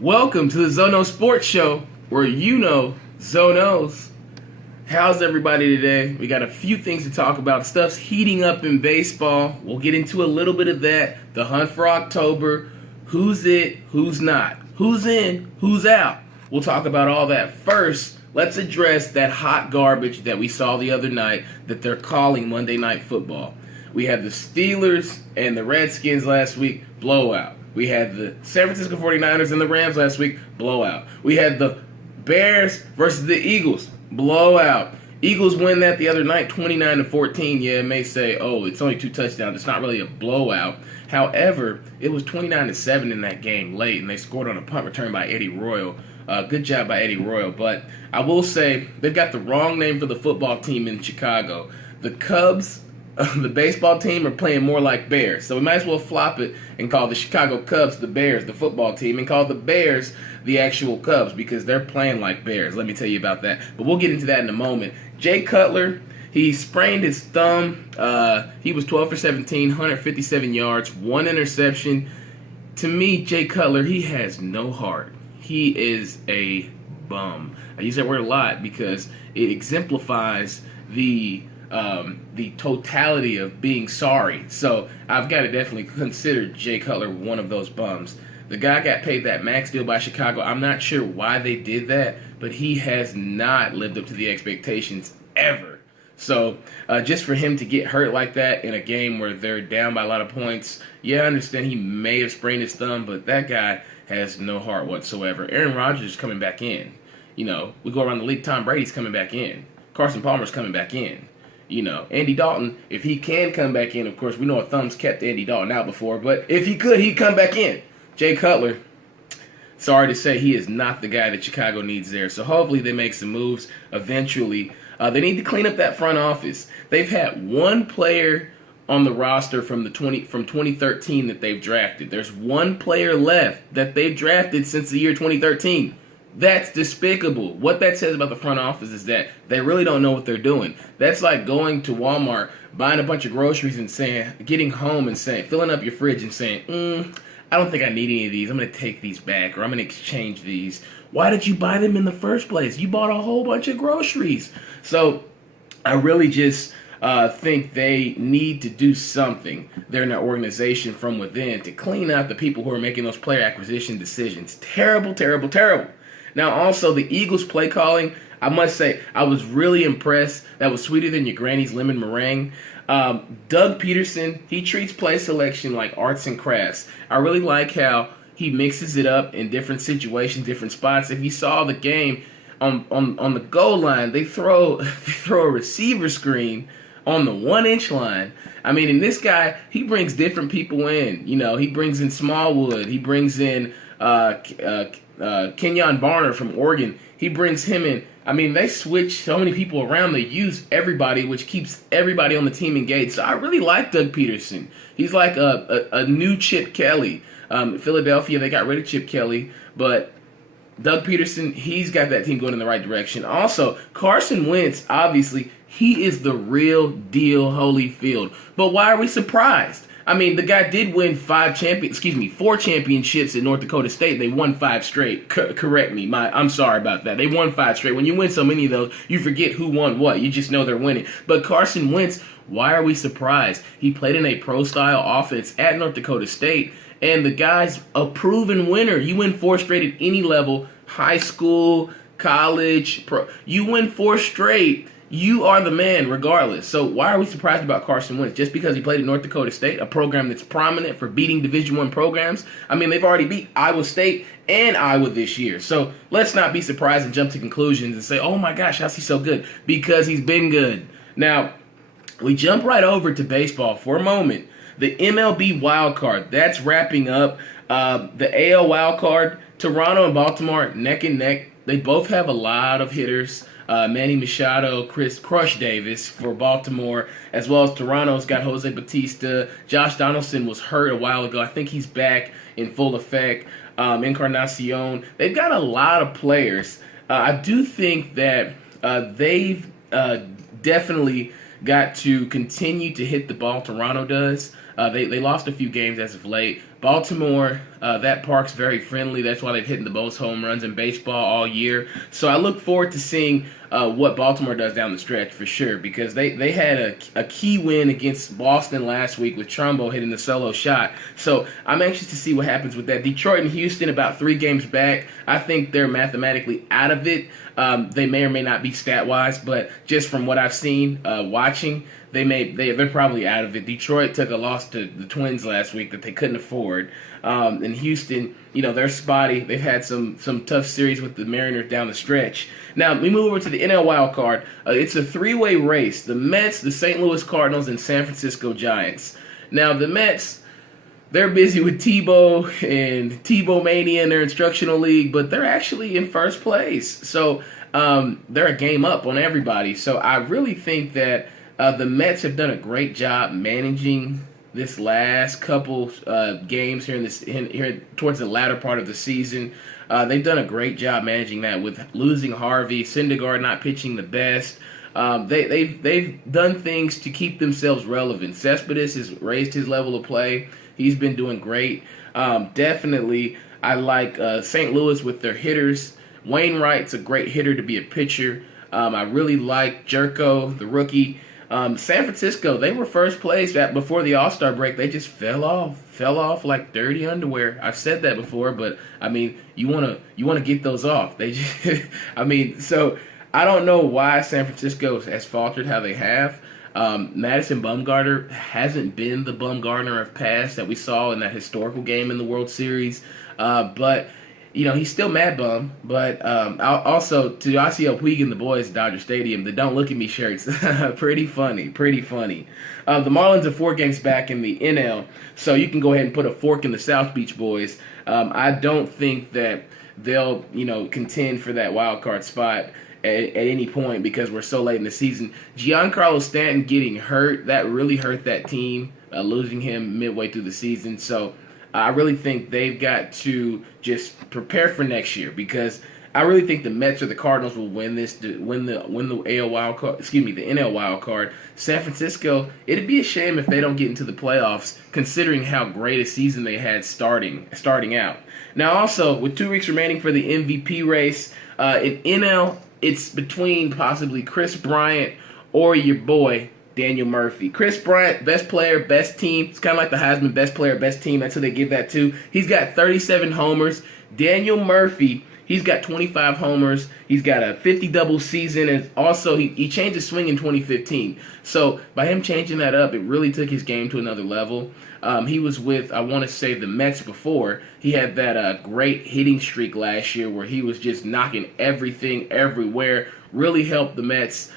Welcome to the Zono Sports Show, where you know Zonos. How's everybody today? We got a few things to talk about. Stuff's heating up in baseball. We'll get into a little bit of that. The hunt for October. Who's it? Who's not? Who's in? Who's out? We'll talk about all that. First, let's address that hot garbage that we saw the other night that they're calling Monday Night Football. We had the Steelers and the Redskins last week, blowout. We had the San Francisco 49ers and the Rams last week, blowout. We had the Bears versus the Eagles, blowout. Eagles win that the other night, 29-14. Yeah, it may say, oh, it's only 2 touchdowns. It's not really a blowout. However, it was 29-7 in that game late, and they scored on a punt return by Eddie Royal. Good job by Eddie Royal. But I will say they've got the wrong name for the football team in Chicago. The Cubs, the baseball team, are playing more like Bears. So we might as well flop it and call the Chicago Cubs the Bears, the football team, and call the Bears the actual Cubs because they're playing like Bears. Let me tell you about that. But we'll get into that in a moment. Jay Cutler, he sprained his thumb. He was 12 for 17, 157 yards, 1 interception. To me, Jay Cutler, he has no heart. He is a bum. I use that word a lot because it exemplifies the totality of being sorry. So I've got to definitely consider Jay Cutler one of those bums. The guy got paid that max deal by Chicago. I'm not sure why they did that, but he has not lived up to the expectations ever. So just for him to get hurt like that in a game where they're down by a lot of points, yeah, I understand he may have sprained his thumb, but that guy has no heart whatsoever. Aaron Rodgers is coming back in. You know, we go around the league, Tom Brady's coming back in. Carson Palmer's coming back in. You know, Andy Dalton, if he can come back in, of course, we know a thumb's kept Andy Dalton out before, but if he could, he'd come back in. Jay Cutler, sorry to say, he is not the guy that Chicago needs there. So hopefully they make some moves eventually. They need to clean up that front office. They've had one player on the roster from 2013 that they've drafted. There's one player left that they've drafted since the year 2013. That's despicable. What that says about the front office is that they really don't know what they're doing. That's like going to Walmart, buying a bunch of groceries and getting home and filling up your fridge and saying, I don't think I need any of these. I'm going to take these back or I'm going to exchange these. Why did you buy them in the first place? You bought a whole bunch of groceries. So I really just think they need to do something there in their organization from within to clean out the people who are making those player acquisition decisions. Terrible, terrible, terrible. Now, also, the Eagles' play calling, I must say, I was really impressed. That was sweeter than your granny's lemon meringue. Doug Peterson, he treats play selection like arts and crafts. I really like how he mixes it up in different situations, different spots. If you saw the game on the goal line, they throw a receiver screen on the 1-inch line. I mean, and this guy, he brings different people in. You know, he brings in Smallwood. He brings in Kenyon Barner from Oregon. He brings him in. I mean, they switch so many people around. They use everybody, which keeps everybody on the team engaged. So I really like Doug Peterson. He's like a new Chip Kelly. Philadelphia, they got rid of Chip Kelly, but Doug Peterson, he's got that team going in the right direction. Also, Carson Wentz, obviously, he is the real deal Holyfield. But why are we surprised? I mean, the guy did win 4 championships at North Dakota State. They won 5 straight. Correct me. I'm sorry about that. They won 5 straight. When you win so many of those, you forget who won what. You just know they're winning. But Carson Wentz, why are we surprised? He played in a pro-style offense at North Dakota State, and the guy's a proven winner. You win 4 straight at any level, high school, college, pro. You win 4 straight. You are the man regardless. So why are we surprised about Carson Wentz? Just because he played at North Dakota State, a program that's prominent for beating Division I programs? I mean, they've already beat Iowa State and Iowa this year. So let's not be surprised and jump to conclusions and say, oh my gosh, how's he so good? Because he's been good. Now, we jump right over to baseball for a moment. The MLB wild card, that's wrapping up. The AL wild card, Toronto and Baltimore, neck and neck. They both have a lot of hitters. Manny Machado, Chris Crush Davis for Baltimore, as well as Toronto's got Jose Bautista. Josh Donaldson was hurt a while ago. I think he's back in full effect. Encarnacion. They've got a lot of players. I do think that they've definitely got to continue to hit the ball. Toronto does. They lost a few games as of late, Baltimore, that park's very friendly. That's why they've hit the most home runs in baseball all year. So I look forward to seeing what Baltimore does down the stretch for sure, because they had a key win against Boston last week with Trumbo hitting the solo shot. So I'm anxious to see what happens with that. Detroit and Houston about 3 games back. I think they're mathematically out of it. They may or may not be stat-wise, but just from what I've seen watching, they're probably out of it. Detroit took a loss to the Twins last week that they couldn't afford. And Houston, they're spotty. They've had some tough series with the Mariners down the stretch. Now, we move over to the NL wild card. It's a 3-way race. The Mets, the St. Louis Cardinals, and San Francisco Giants. Now, the Mets, they're busy with Tebow and Tebow Mania in their instructional league, but they're actually in first place. So they're a game up on everybody. So I really think that the Mets have done a great job managing this last couple games here towards the latter part of the season. They've done a great job managing that with losing Harvey, Syndergaard not pitching the best. They've done things to keep themselves relevant. Cespedes has raised his level of play. He's been doing great. Definitely, I like St. Louis with their hitters. Wainwright's a great hitter to be a pitcher. I really like Jerko, the rookie. San Francisco, they were first place before the All-Star break. They just fell off like dirty underwear. I've said that before, but I mean, you want to get those off. They just, so I don't know why San Francisco has faltered how they have. Madison Bumgarner hasn't been the Bumgarner of past that we saw in that historical game in the World Series, but he's still Mad Bum. But also to Yasiel Puig and the boys at Dodger Stadium, the "Don't Look at Me" shirts, pretty funny. The Marlins are 4 games back in the NL, so you can go ahead and put a fork in the South Beach boys. I don't think that they'll contend for that wild card spot at any point because we're so late in the season. Giancarlo Stanton getting hurt, that really hurt that team, losing him midway through the season. So I really think they've got to just prepare for next year, because I really think the Mets or the Cardinals will win the AL wild card, the NL wild card. San Francisco, it'd be a shame if they don't get into the playoffs, considering how great a season they had starting out. Now, also with 2 weeks remaining for the MVP race in NL, it's between possibly Chris Bryant or your boy Daniel Murphy. Chris Bryant, best player, best team. It's kind of like the Heisman, best player, best team. That's who they give that to. He's got 37 homers. Daniel Murphy, he's got 25 homers. He's got a 50-double season, and also he changed his swing in 2015. So by him changing that up, it really took his game to another level. He was with, I want to say, the Mets before. He had that great hitting streak last year where he was just knocking everything everywhere. Really helped the Mets.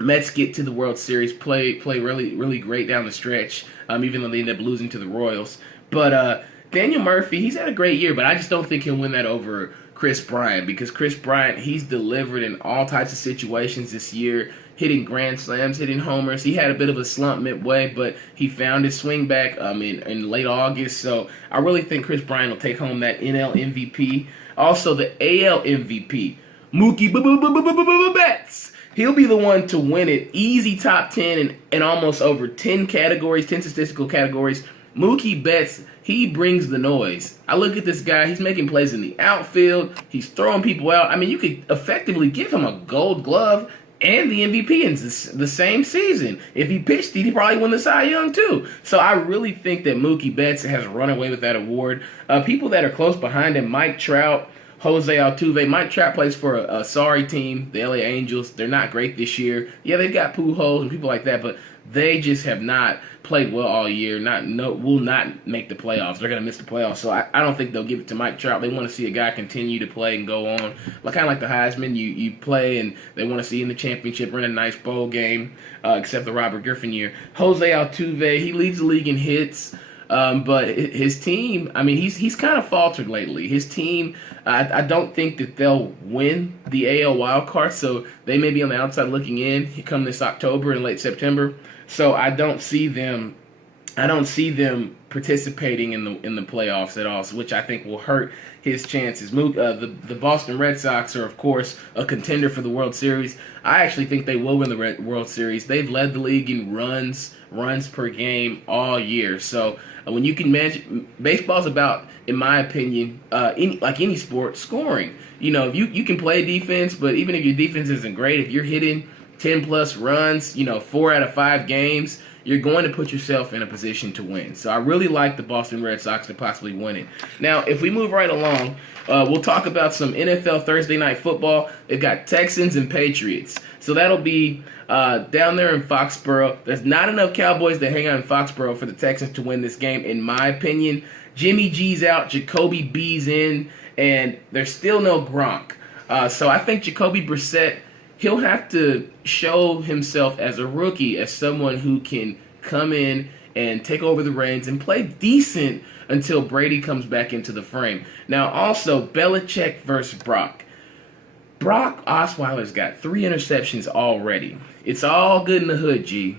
Mets get to the World Series, play really, really great down the stretch, even though they ended up losing to the Royals. But Daniel Murphy, he's had a great year, but I just don't think he'll win that over Chris Bryant, because Chris Bryant, he's delivered in all types of situations this year, hitting grand slams, hitting homers. He had a bit of a slump midway, but he found his swing back in late August. So I really think Chris Bryant will take home that NL MVP. Also, the AL MVP, Mookie Betts. He'll be the one to win it. Easy top 10 in almost over 10 categories, 10 statistical categories. Mookie Betts, he brings the noise. I look at this guy. He's making plays in the outfield. He's throwing people out. I mean, you could effectively give him a gold glove and the MVP in the same season. If he pitched, he'd probably win the Cy Young too. So I really think that Mookie Betts has run away with that award. People that are close behind him, Mike Trout, Jose Altuve. Mike Trout plays for a sorry team, the LA Angels. They're not great this year. Yeah, they've got Pujols and people like that, but they just have not played well all year. Will not make the playoffs. They're going to miss the playoffs. So I don't think they'll give it to Mike Trout. They want to see a guy continue to play and go on. Kind of like the Heisman. You play and they want to see you in the championship, run a nice bowl game, except the Robert Griffin year. Jose Altuve, he leads the league in hits. But his team, I mean, he's kind of faltered lately. His team, I don't think that they'll win the AL wild card, so they may be on the outside looking in come this October and late September. So I don't see them participating in the playoffs at all, which I think will hurt his chances. The Boston Red Sox are, of course, a contender for the World Series. I actually think they will win the World Series. They've led the league in runs per game all year. So when you can manage, baseball's about, in my opinion, like any sport, scoring. If you can play defense, but even if your defense isn't great, if you're hitting 10 plus runs, 4 out of 5 games, you're going to put yourself in a position to win. So I really like the Boston Red Sox to possibly win it. Now, if we move right along, we'll talk about some NFL Thursday night football. They've got Texans and Patriots. So that'll be down there in Foxborough. There's not enough Cowboys to hang out in Foxborough for the Texans to win this game, in my opinion. Jimmy G's out, Jacoby B's in, and there's still no Gronk. So I think Jacoby Brissett, he'll have to show himself as a rookie, as someone who can come in and take over the reins and play decent until Brady comes back into the frame. Now, also, Belichick versus Brock. Brock Osweiler's got 3 interceptions already. It's all good in the hood, G.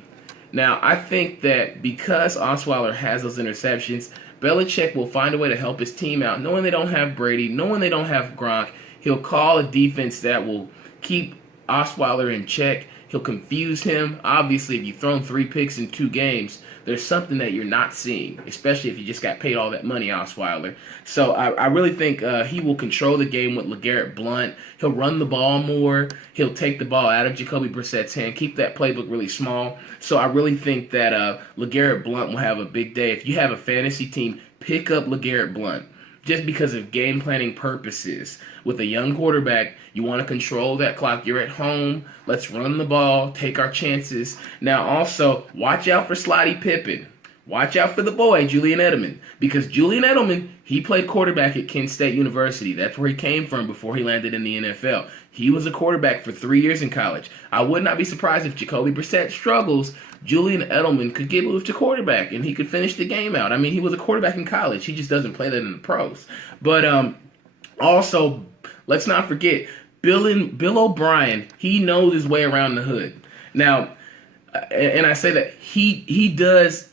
Now, I think that because Osweiler has those interceptions, Belichick will find a way to help his team out, knowing they don't have Brady, knowing they don't have Gronk. He'll call a defense that will keep Osweiler in check. He'll confuse him. Obviously, if you've thrown 3 picks in 2 games, there's something that you're not seeing, especially if you just got paid all that money, Osweiler. So I really think he will control the game with LeGarrette Blount. He'll run the ball more. He'll take the ball out of Jacoby Brissett's hand, keep that playbook really small. So I really think that LeGarrette Blount will have a big day. If you have a fantasy team, pick up LeGarrette Blount. Just because of game planning purposes. With a young quarterback, you want to control that clock. You're at home. Let's run the ball. Take our chances. Now, also, watch out for Slotty Pippen. Watch out for the boy, Julian Edelman. Because Julian Edelman, he played quarterback at Kent State University. That's where he came from before he landed in the NFL. He was a quarterback for 3 years in college. I would not be surprised if Jacoby Brissett struggles. Julian Edelman could get moved to quarterback, and he could finish the game out. I mean, he was a quarterback in college. He just doesn't play that in the pros. But also, let's not forget, Bill O'Brien, he knows his way around the hood. Now, and I say that he does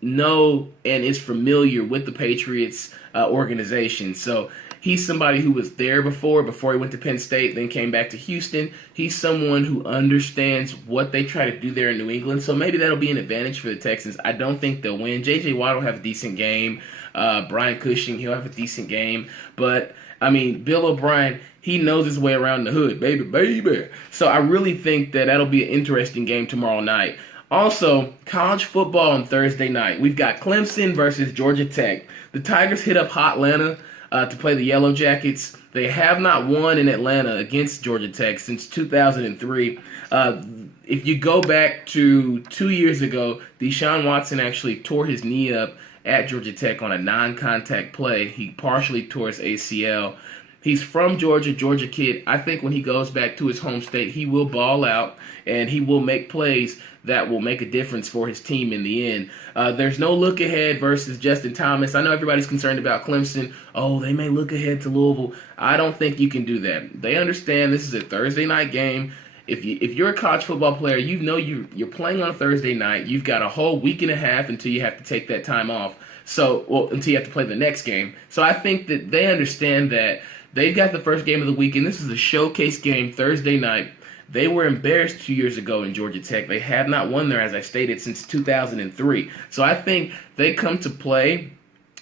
know and is familiar with the Patriots organization. So he's somebody who was there before he went to Penn State, then came back to Houston. He's someone who understands what they try to do there in New England. So maybe that'll be an advantage for the Texans. I don't think they'll win. J.J. Watt will have a decent game. Brian Cushing, he'll have a decent game. But, I mean, Bill O'Brien, he knows his way around the hood, baby. So I really think that that'll be an interesting game tomorrow night. Also, college football on Thursday night. We've got Clemson versus Georgia Tech. The Tigers hit up Hotlanta to play the Yellow Jackets. They have not won in Atlanta against Georgia Tech since 2003. If you go back to 2 years ago, Deshaun Watson actually tore his knee up at Georgia Tech on a non-contact play. He partially tore his ACL. He's from Georgia kid. I think when he goes back to his home state, he will ball out and he will make plays that will make a difference for his team in the end. There's no look ahead versus Justin Thomas. I know everybody's concerned about Clemson. Oh, they may look ahead to Louisville. I don't think you can do that. They understand this is a Thursday night game. If you're a college football player, you know you're playing on a Thursday night. You've got a whole week and a half until you have to take that time off. Until you have to play the next game. So I think that they understand that they've got the first game of the weekend. This is a showcase game Thursday night. They were embarrassed 2 years ago in Georgia Tech. They have not won there, as I stated, since 2003. So I think they come to play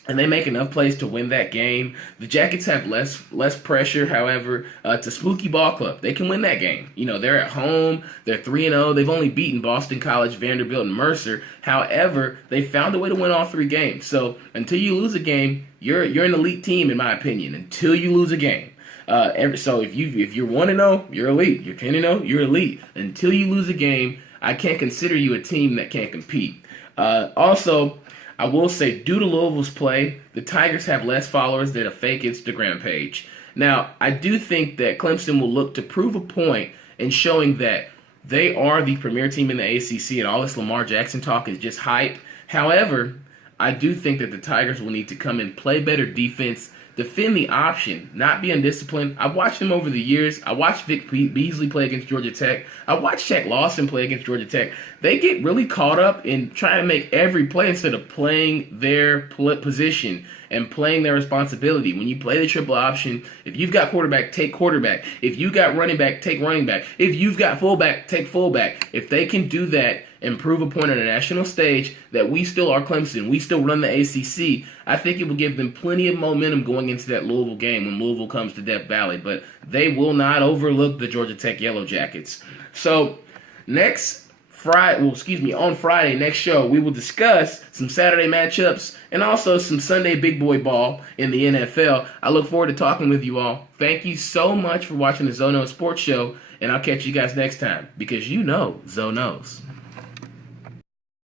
and they make enough plays to win that game. The Jackets have less pressure, however. It's a spooky ball club. They can win that game. You know, they're at home. They're 3-0. They've only beaten Boston College, Vanderbilt, and Mercer. However, they found a way to win all 3 games. So until you lose a game, you're an elite team, in my opinion, until you lose a game. So if you're 1-0, you're elite. You're 10-0, you're elite. Until you lose a game, I can't consider you a team that can't compete. Also, I will say, due to Louisville's play, the Tigers have less followers than a fake Instagram page. Now, I do think that Clemson will look to prove a point in showing that they are the premier team in the ACC, and all this Lamar Jackson talk is just hype. However, I do think that the Tigers will need to come and play better defense, defend the option, not be undisciplined. I've watched him over the years. I watched Vic Beasley play against Georgia Tech. I watched Shaq Lawson play against Georgia Tech. They get really caught up in trying to make every play instead of playing their position and playing their responsibility. When you play the triple option, if you've got quarterback, take quarterback. If you got running back, take running back. If you've got fullback, take fullback. If they can do that and prove a point on a national stage that we still are Clemson, we still run the ACC, I think it will give them plenty of momentum going into that Louisville game when Louisville comes to Death Valley. But they will not overlook the Georgia Tech Yellow Jackets. So on Friday, next show, we will discuss some Saturday matchups and also some Sunday big boy ball in the NFL. I look forward to talking with you all. Thank you so much for watching the Zono Sports Show, and I'll catch you guys next time because you know Zo knows.